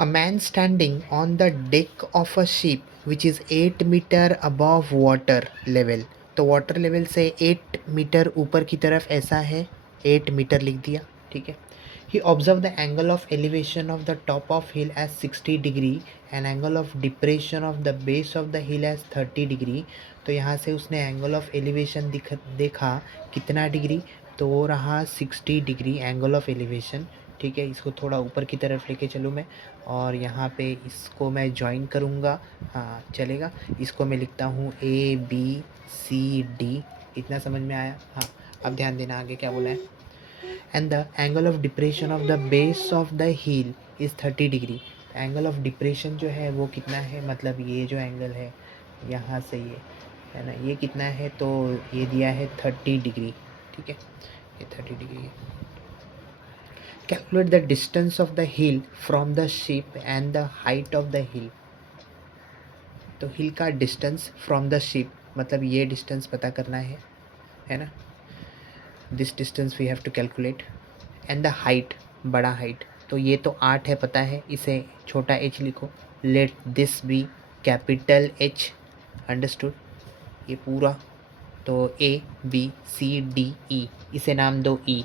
A man standing on the deck of a ship which is 8 metre above water level. तो water level से 8 metre ऊपर की तरफ ऐसा है, 8 मीटर लिख दिया, ठीक है. He observed the angle of elevation of the top of hill as 60 degree and angle of depression of the base of the hill as 30 degree. तो यहाँ से उसने एंगल ऑफ एलिवेशन देखा कितना डिग्री, तो वो रहा 60 डिग्री एंगल ऑफ एलिवेशन, ठीक है. इसको थोड़ा ऊपर की तरफ लेके चलूँ मैं, और यहाँ पे इसको मैं ज्वाइन करूँगा, हाँ चलेगा. इसको मैं लिखता हूँ ABCD. इतना समझ में आया? हाँ. अब ध्यान देना आगे क्या बोला है. And the angle of depression of the base of the hill is 30 degree. Angle of depression जो है वो कितना है, मतलब ये जो एंगल है यहाँ से ये है ना, ये कितना है, तो ये दिया है 30 डिग्री, ठीक है. ये 30 डिग्री है. Calculate the distance of the hill from the ship and the height of the हिल. तो हिल का डिस्टेंस फ्रॉम द शिप, मतलब ये डिस्टेंस पता करना है ना. This distance we have to calculate. And the height, बड़ा हाइट, तो ये तो 8 है पता है, इसे छोटा h लिखो. Let this be capital H. Understood. ये पूरा तो ABCDE, इसे नाम दो E.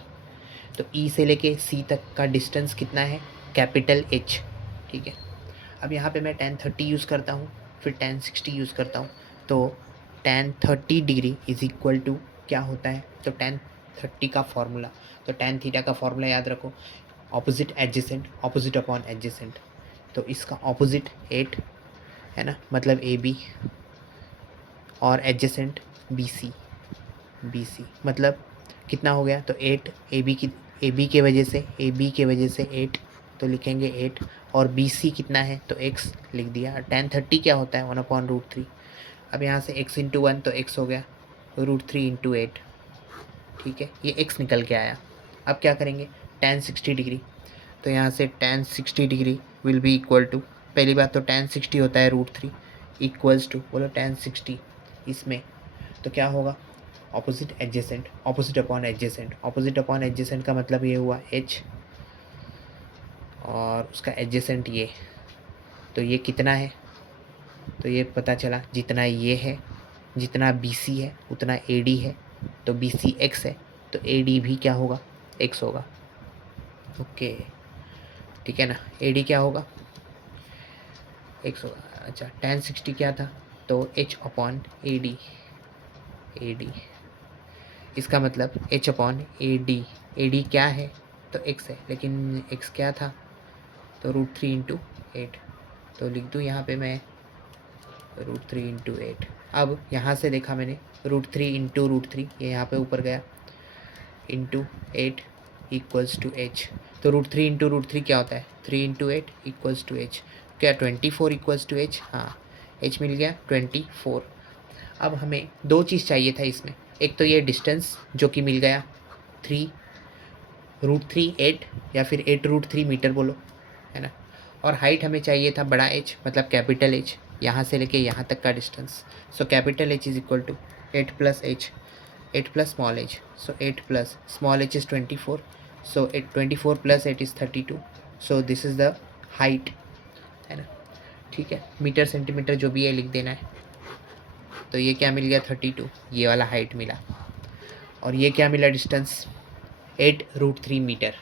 तो E से लेके C तक का डिस्टेंस कितना है, कैपिटल H, ठीक है. अब यहाँ पे मैं tan 30 यूज़ करता हूँ, फिर tan 60 यूज़ करता हूँ. तो tan 30 degree is equal to क्या होता है, तो tan 30 का फॉर्मूला, तो tan थीटा का फॉर्मूला याद रखो, opposite adjacent, opposite upon adjacent. तो इसका ऑपोजिट 8 है ना, मतलब AB, और एडजेसेंट BC मतलब कितना हो गया, तो 8. AB के वजह से 8, तो लिखेंगे 8. और BC कितना है, तो x लिख दिया. tan 30 क्या होता है, 1/√3. अब यहाँ से x इंटू 1, तो x हो गया √3 इंटू 8, ठीक है. ये x निकल के आया. अब क्या करेंगे, tan 60 डिग्री, तो यहाँ से tan 60 degree will be equal to, पहली बात तो tan 60 होता है √3, इक्वल्स टू, बोलो tan 60 इसमें, तो क्या होगा, opposite adjacent, opposite upon adjacent. Opposite upon adjacent का मतलब ये हुआ H, और उसका एडजेसेंट ये, तो ये कितना है, तो ये पता चला जितना ये है, जितना BC है उतना AD है. तो BC x है, तो AD भी क्या होगा, x होगा. ओके, ठीक है ना. AD क्या होगा, x होगा. अच्छा, tan 60 क्या था, तो H अपॉन AD. इसका मतलब H अपॉन AD क्या है, तो x है, लेकिन x क्या था, तो √3 इंटू 8. तो लिख दूँ यहाँ पे मैं √3 इंटू 8. अब यहाँ से देखा मैंने √3 इंटू √3, ये यहाँ पे ऊपर गया, इंटू 8 इक्वल्स टू H. तो √3 इंटू √3 क्या होता है, 3 इंटू 8 इक्वल्स टू H. क्या 24 इक्वल्स टू H, हाँ H मिल गया 24. अब हमें दो चीज़ चाहिए था इसमें, एक तो ये डिस्टेंस जो कि मिल गया 3 √3 8, या फिर 8 √3 मीटर बोलो, है ना. और हाइट हमें चाहिए था बड़ा H, मतलब कैपिटल H, यहाँ से लेके यहाँ तक का distance. So capital H is equal to 8 plus H, 8 plus small h. So 8 plus small h is 24. So 24 plus 8 is 32. So this is the height, है ना. ठीक है, मीटर सेंटीमीटर जो भी है लिख देना है. तो ये क्या मिल गया 32, ये वाला हाइट मिला. और ये क्या मिला डिस्टेंस 8 √3 मीटर.